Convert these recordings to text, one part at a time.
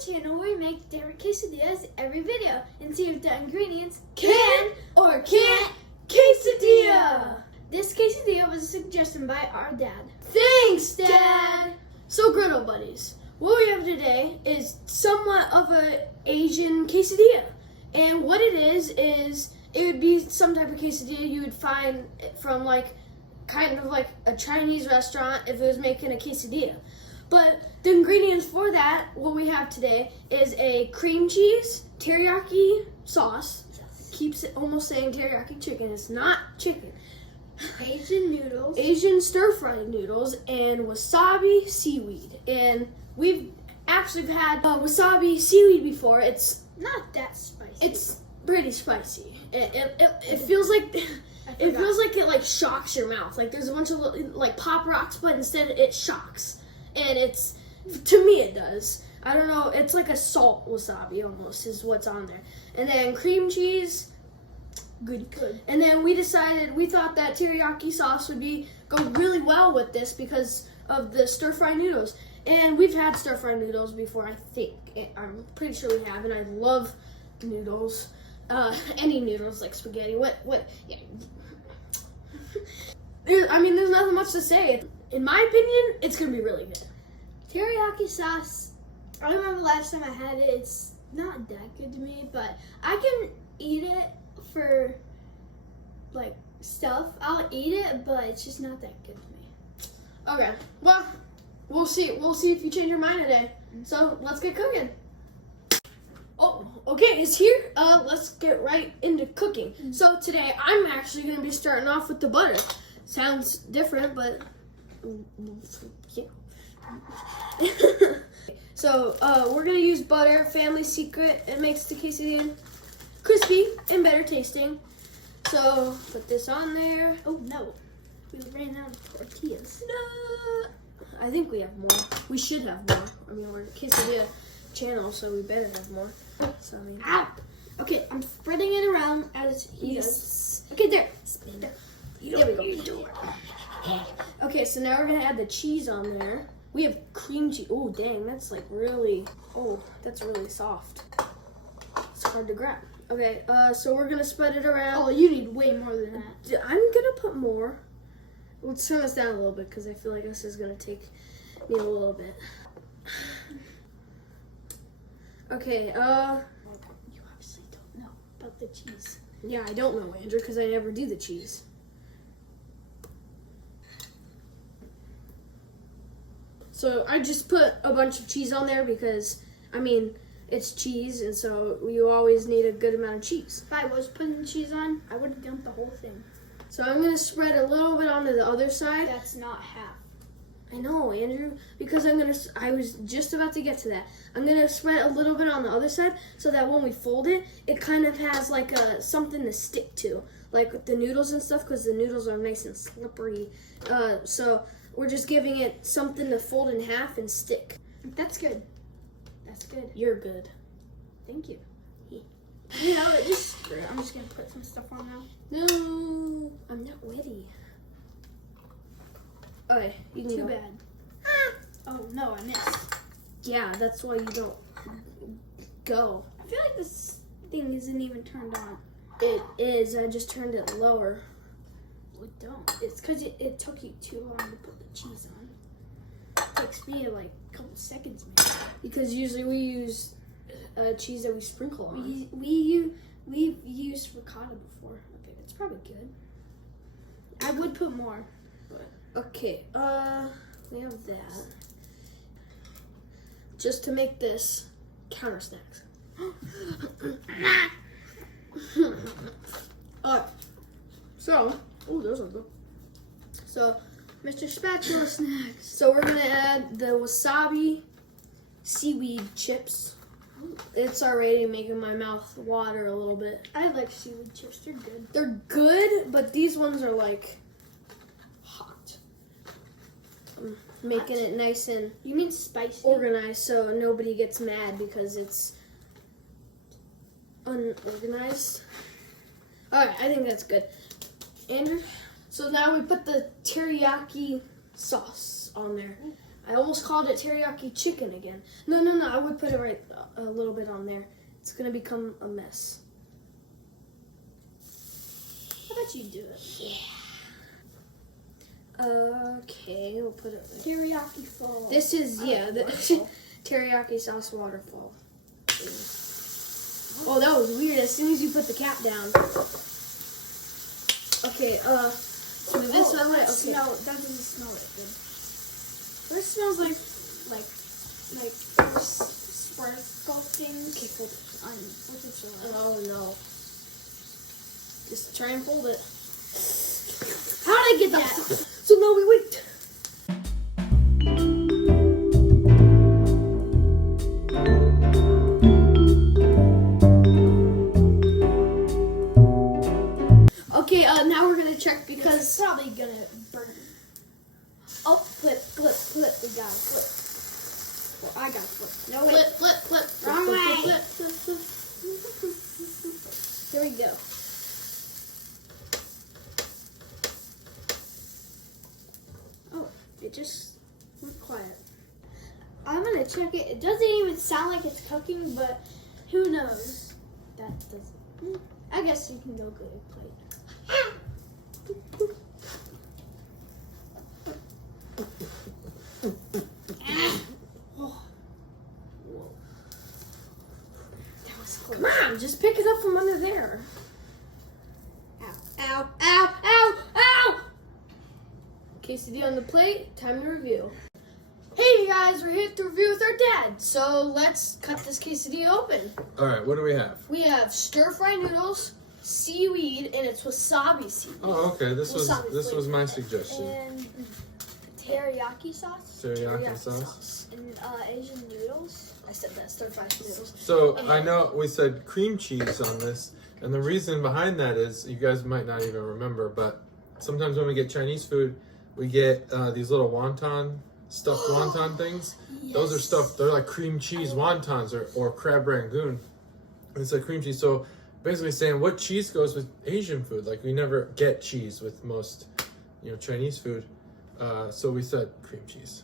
the channel where we make different quesadillas every video and see if the ingredients can or can't quesadilla. This quesadilla was a suggestion by our dad. Thanks, Dad! So, Griddle Buddies, what we have today is somewhat of an Asian quesadilla. And what it is it would be some type of quesadilla you would find from kind of like a Chinese restaurant if it was making a quesadilla. But the ingredients for that, what we have today, is a cream cheese, teriyaki sauce. Yes. Keeps it almost saying teriyaki chicken. It's not chicken. Asian noodles. Asian stir-fried noodles and wasabi seaweed. And we've actually had wasabi seaweed before. It's Not that spicy. it's pretty spicy. It feels like it shocks your mouth. Like there's a bunch of like pop rocks, but instead it shocks. And to me it does. I don't know. It's like a salt wasabi almost is what's on there. And then cream cheese. Good. And then we thought that teriyaki sauce would go really well with this because of the stir-fried noodles. And we've had stir-fried noodles before, I think. I'm pretty sure we have, and I love noodles. Any noodles, like spaghetti. Yeah. There's nothing much to say. In my opinion, it's going to be really good. Teriyaki sauce, I remember last time I had it, it's not that good to me, but I can eat it for like stuff. I'll eat it, but it's just not that good to me. Okay, well, we'll see if you change your mind today. So let's get cooking. Oh, okay, it's here. Let's get right into cooking. So today I'm actually going to be starting off with the butter. Sounds different, but yeah. So we're going to use butter, family secret. It makes the quesadilla crispy and better tasting. So put this on there. Oh no, we ran out of tortillas. No, I think we have more. We should have more. I mean, we're a quesadilla channel, so we better have more. So I mean, Ow! Okay, I'm spreading it around as he does. Okay, there. There we go. Okay, so now we're gonna add the cheese on there. We have cream cheese. Oh dang, that's really soft. It's hard to grab. Okay, so we're gonna spread it around. Oh, you need way more than that. I'm gonna put more. Let's turn this down a little bit because I feel like this is gonna take me a little bit. Okay, You obviously don't know about the cheese. yeah, I don't know, Andrew, because I never do the cheese. So I just put a bunch of cheese on there because, it's cheese, and so you always need a good amount of cheese. If I was putting cheese on, I would have dumped the whole thing. So I'm going to spread a little bit onto the other side. That's not half. I know, Andrew, because I was just about to get to that. I'm going to spread a little bit on the other side so that when we fold it, it kind of has like something to stick to, like the noodles and stuff, because the noodles are nice and slippery. So we're just giving it something to fold in half and stick. That's good. That's good. You're good. Thank you. You know, I'm just gonna put some stuff on now. No, I'm not ready. Okay, you can Too go. bad. Oh no, I missed. Yeah, that's why you don't go. I feel like this thing isn't even turned on. It is. I just turned it lower. Well, don't. It's because it took you too long to put the cheese on. It takes me like a couple seconds, maybe. Because usually we use cheese that we sprinkle on. We've used ricotta before. Okay, it's probably good. I would put more. Okay, we have that. Just to make this counter snacks. Alright, so, oh, those are good. So, Mr. Spatula Snacks. so we're gonna add the wasabi seaweed chips. It's already making my mouth water a little bit. I like seaweed chips. They're good. They're good, but these ones are like hot. I'm making it nice and You mean spicy? organized so nobody gets mad because it's unorganized. Alright, I think that's good. Andrew? So now we put the teriyaki sauce on there. I almost called it teriyaki chicken again. No, I would put it right a little bit on there. It's gonna become a mess. How about you do it? Yeah. Okay, we'll put it right. Teriyaki fall. This is, the teriyaki sauce waterfall. Oh, that was weird as soon as you put the cap down. Okay, so this one, okay. Smell, that doesn't smell that good. This smells like sparkle things. Okay, hold it. What's it smell like? Oh no. Just try and fold it. How did I get that? So now we wait. Okay, now we're gonna check because It's probably gonna burn. Oh, flip. We got it. Flip. Well, I got it. Flip. No, wait. flip. Wrong way. Flip. There we go. Oh, it just went quiet. I'm gonna check it. It doesn't even sound like it's cooking, but who knows? That doesn't. I guess you can go get a plate. Whoa. That was close. Come on, just pick it up from under there. Ow. Quesadilla on the plate, time to review. Hey guys, we're here to review with our dad. So let's cut this quesadilla open. All right, what do we have? We have stir-fry noodles, seaweed, and it's wasabi seaweed. Oh, okay. This Wasabi was my flavor. suggestion. And teriyaki sauce. Teriyaki sauce. And Asian noodles. I said that, stir-fry noodles. So I know we said cream cheese on this, and the reason behind that is you guys might not even remember, but sometimes when we get Chinese food, we get these little stuffed wonton things. Yes. Those are stuffed. They're like cream cheese wontons or crab rangoon. It's like cream cheese. So basically saying what cheese goes with Asian food. Like we never get cheese with most, Chinese food. So we said cream cheese.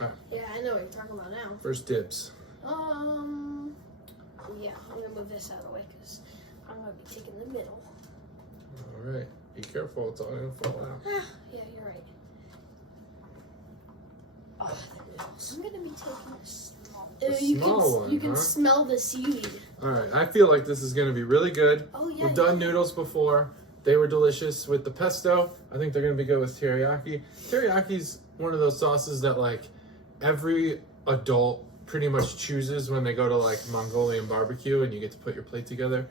Yeah, I know what you're talking about now. First dibs. Yeah, I'm gonna move this out of the way because I'm gonna be taking the middle. All right. Be careful. It's all gonna fall out. Yeah, you're right. Oh, the noodles. I'm gonna be taking a small. You can smell the seaweed. All right. I feel like this is gonna be really good. Oh yeah. We've done noodles before. They were delicious with the pesto. I think they're gonna be good with teriyaki. Teriyaki's one of those sauces that like every adult pretty much chooses when they go to like Mongolian barbecue and you get to put your plate together.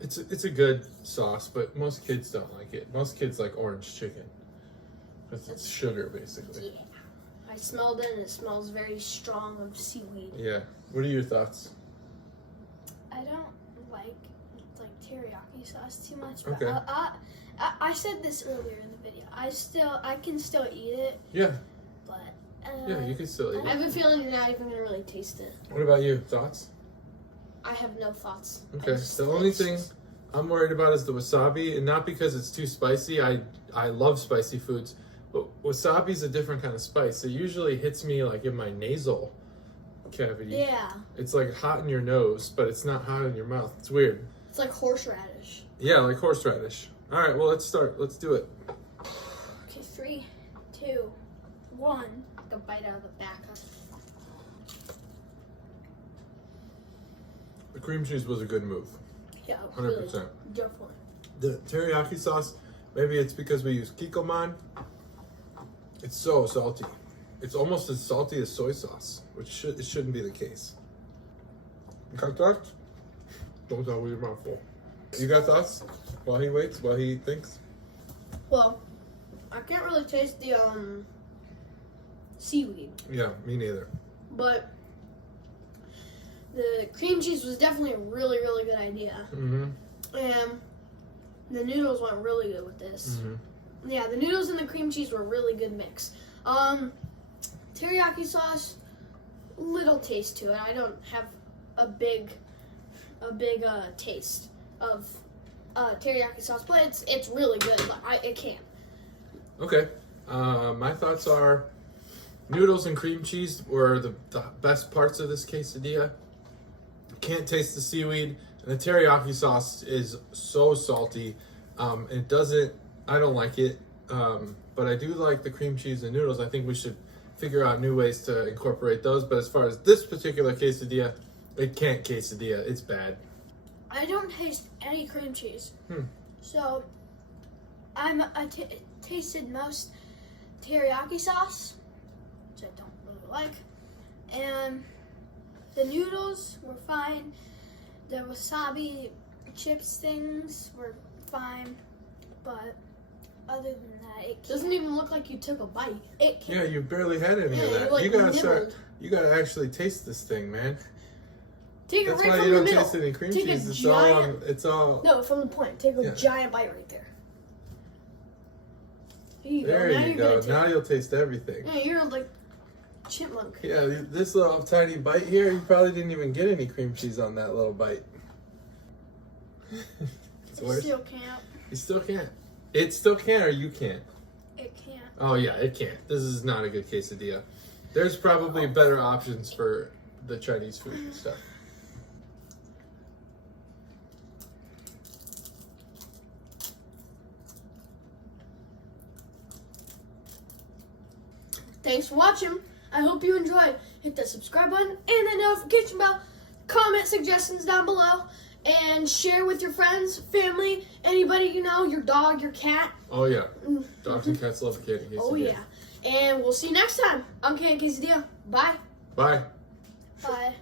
It's a good sauce, but most kids don't like it. Most kids like orange chicken because it's sugar basically. Yeah. I smelled it and it smells very strong of seaweed. Yeah. What are your thoughts? I don't like teriyaki sauce too much, but Okay. I said this earlier in the video. I can still eat it, Yeah. but Yeah, you can still eat I it. have a feeling you're not even gonna really taste it. What about you? Thoughts? I have no thoughts. Okay. The only thing I'm worried about is the wasabi, and not because it's too spicy. I love spicy foods, but wasabi's a different kind of spice. It usually hits me like in my nasal cavity. Yeah. It's like hot in your nose, but it's not hot in your mouth. It's weird. It's like horseradish. Yeah, like horseradish. All right, well, let's start. Let's do it. okay, 3, 2, 1. Take a bite out of the back. The cream cheese was a good move. Yeah, 100%. Definitely. The teriyaki sauce, maybe it's because we use kikkoman. It's so salty. It's almost as salty as soy sauce, which it shouldn't be the case. You got thoughts? Don't talk with your mouth full. You got thoughts? While he waits, while he thinks? Well, I can't really taste the seaweed, Yeah, me neither. but the cream cheese was definitely a really, really good idea. Mm-hmm. And the noodles went really good with this. Mm-hmm. Yeah, the noodles and the cream cheese were a really good mix. Teriyaki sauce, little taste to it. I don't have a big taste of teriyaki sauce, but it's really good. It can. Okay. My thoughts are Noodles and cream cheese were the best parts of this quesadilla. Can't taste the seaweed. And the teriyaki sauce is so salty. It doesn't, I don't like it. But I do like the cream cheese and noodles. I think we should figure out new ways to incorporate those. But as far as this particular quesadilla, it can't quesadilla. It's bad. I don't taste any cream cheese. So I tasted most teriyaki sauce, which I don't really like. And the noodles were fine. The wasabi chips things were fine. But other than that, it Doesn't even look like you took a bite. It can't. Yeah, you barely had any of Yeah, that. you, like, You gotta nibbled. you gotta actually taste this thing, man. Take it That's right why from you the don't middle. taste any cream Take cheese. a It's giant. all. No, from the point. Take a Yeah. giant bite right there. Here you There go. Now you you're go. gonna take. Now you'll taste everything. Yeah, you're like chipmunk. Yeah, this little tiny bite here, you probably didn't even get any cream cheese on that little bite. It's worse. Still can't. You still can't. It still can, or you can't. It can't. Oh yeah, it can't. This is not a good quesadilla. There's probably better options for the Chinese food and stuff. Thanks for watching. I hope you enjoyed. Hit that subscribe button and the notification bell. Comment suggestions down below. And share with your friends, family, anybody you know, your dog, your cat. Oh yeah, dogs and cats love a candy quesadilla. Oh yeah. And we'll see you next time on Can Quesadilla. Bye. Bye. Bye.